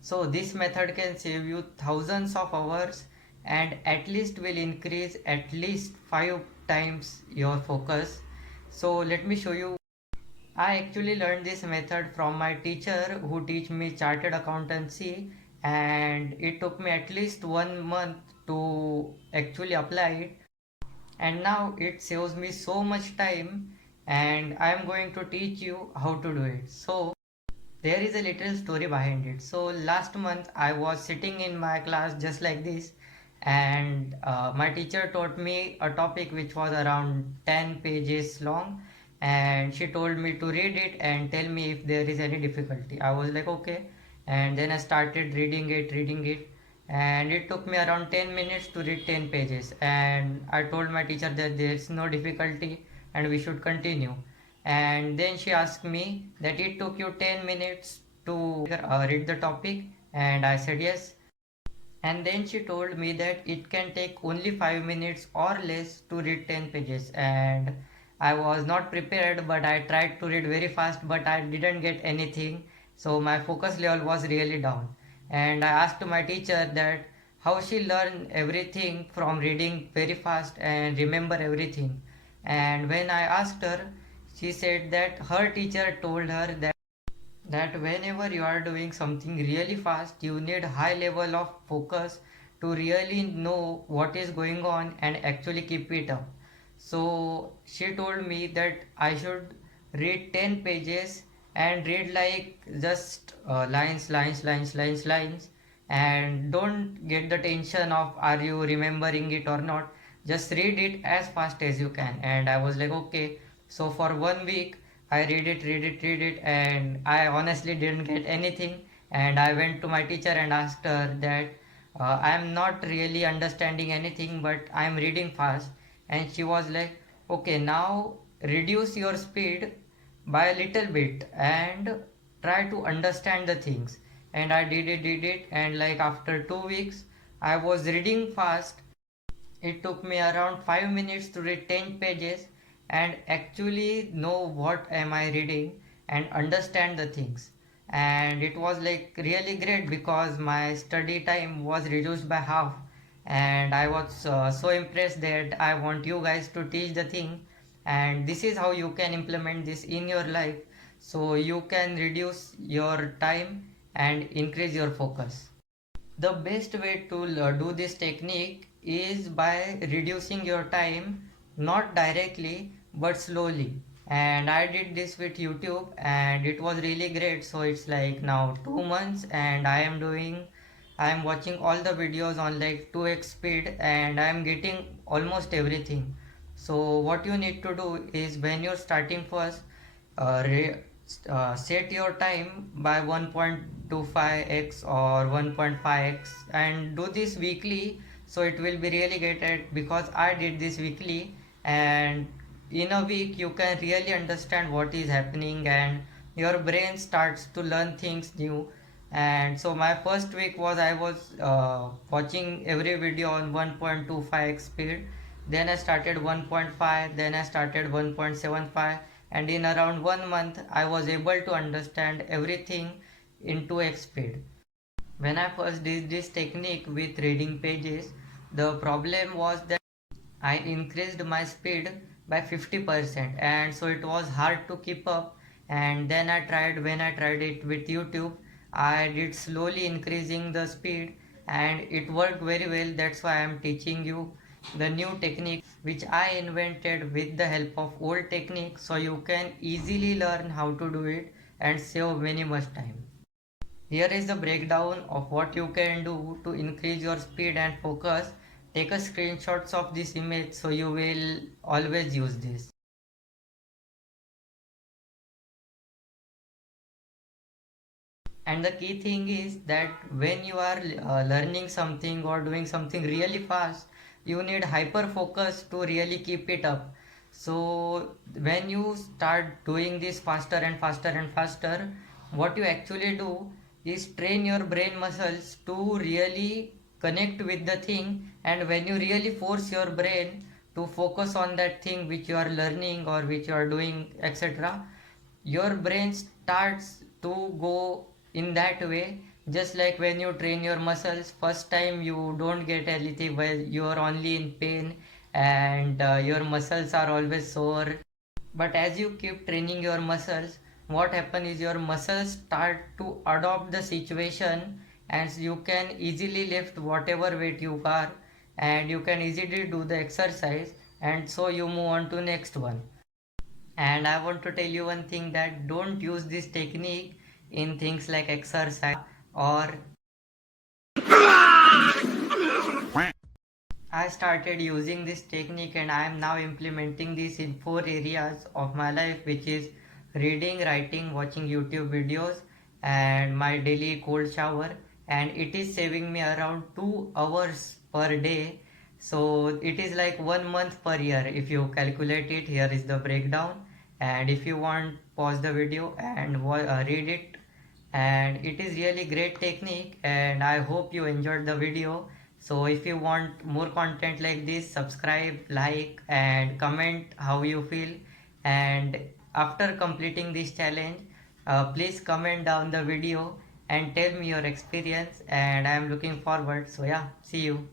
So this method can save you thousands of hours and at least will increase at least 5 times your focus. So let me show you. I actually learned this method from my teacher who teach me chartered accountancy, and it took me at least 1 month to actually apply it, and now it saves me so much time, and I am going to teach you how to do it. So there is a little story behind it. So last month I was sitting in my class just like this, and my teacher taught me a topic which was around 10 pages long, and she told me to read it and tell me if there is any difficulty. I was like okay, and then I started reading it, and it took me around 10 minutes to read 10 pages, and I told my teacher that there is no difficulty and we should continue. And then she asked me that it took you 10 minutes to read the topic, and I said yes. And then she told me that it can take only 5 minutes or less to read 10 pages, and I was not prepared, but I tried to read very fast, but I didn't get anything. So my focus level was really down, and I asked my teacher that how she learned everything from reading very fast and remember everything. And when I asked her, she said that her teacher told her that whenever you are doing something really fast, you need high level of focus to really know what is going on and actually keep it up. So she told me that I should read 10 pages and read like just lines, and don't get the tension of are you remembering it or not. Just read it as fast as you can. And I was like okay. So for 1 week I read it, and I honestly didn't get anything. And I went to my teacher and asked her that I am not really understanding anything, but I am reading fast. And she was like, okay, now reduce your speed by a little bit and try to understand the things. And I did it, and like after 2 weeks, I was reading fast. It took me around 5 minutes to read 10 pages and actually know what am I reading and understand the things. And it was like really great because my study time was reduced by half, and I was so impressed that I want you guys to teach the thing. And this is how you can implement this in your life, so you can reduce your time and increase your focus. The best way to do this technique is by reducing your time, not directly but slowly. And I did this with YouTube and it was really great. So it's like now 2 months and I am watching all the videos on like 2x speed and I am getting almost everything. So what you need to do is when you're starting first, uh, re- set your time by 1.25x or 1.5x and do this weekly, so it will be really great at, because I did this weekly, and in a week you can really understand what is happening and your brain starts to learn things new. And so my first week was I was watching every video on 1.25x speed, then I started 1.5, then I started 1.75, and in around 1 month I was able to understand everything in 2x speed. When I first did this technique with reading pages, the problem was that I increased my speed by 50%, and so it was hard to keep up. And then when I tried it with YouTube, I did slowly increasing the speed and it worked very well. That's why I am teaching you the new technique which I invented with the help of old techniques, so you can easily learn how to do it and save many much time. Here is the breakdown of what you can do to increase your speed and focus. Take a screenshots of this image so you will always use this. And the key thing is that when you are learning something or doing something really fast, you need hyper focus to really keep it up. So when you start doing this faster and faster and faster, what you actually do is train your brain muscles to really connect with the thing. And when you really force your brain to focus on that thing which you are learning or which you are doing, etc., your brain starts to go in that way Just like when you train your muscles, first time you don't get anything, well, you are only in pain and your muscles are always sore. But as you keep training your muscles, what happen is your muscles start to adopt the situation, and you can easily lift whatever weight you are, and you can easily do the exercise, and so you move on to next one. And I want to tell you one thing, that don't use this technique in things like exercise or I started using this technique and I am now implementing this in 4 areas of my life, which is reading, writing, watching YouTube videos, and my daily cold shower. And it is saving me around 2 hours per day. So it is like 1 month per year. If you calculate it, here is the breakdown. And if you want, pause the video and read it. And it is really great technique, and I hope you enjoyed the video. So if you want more content like this, subscribe, like and comment how you feel. And after completing this challenge, please comment down the video and tell me your experience, and I am looking forward. So yeah, see you.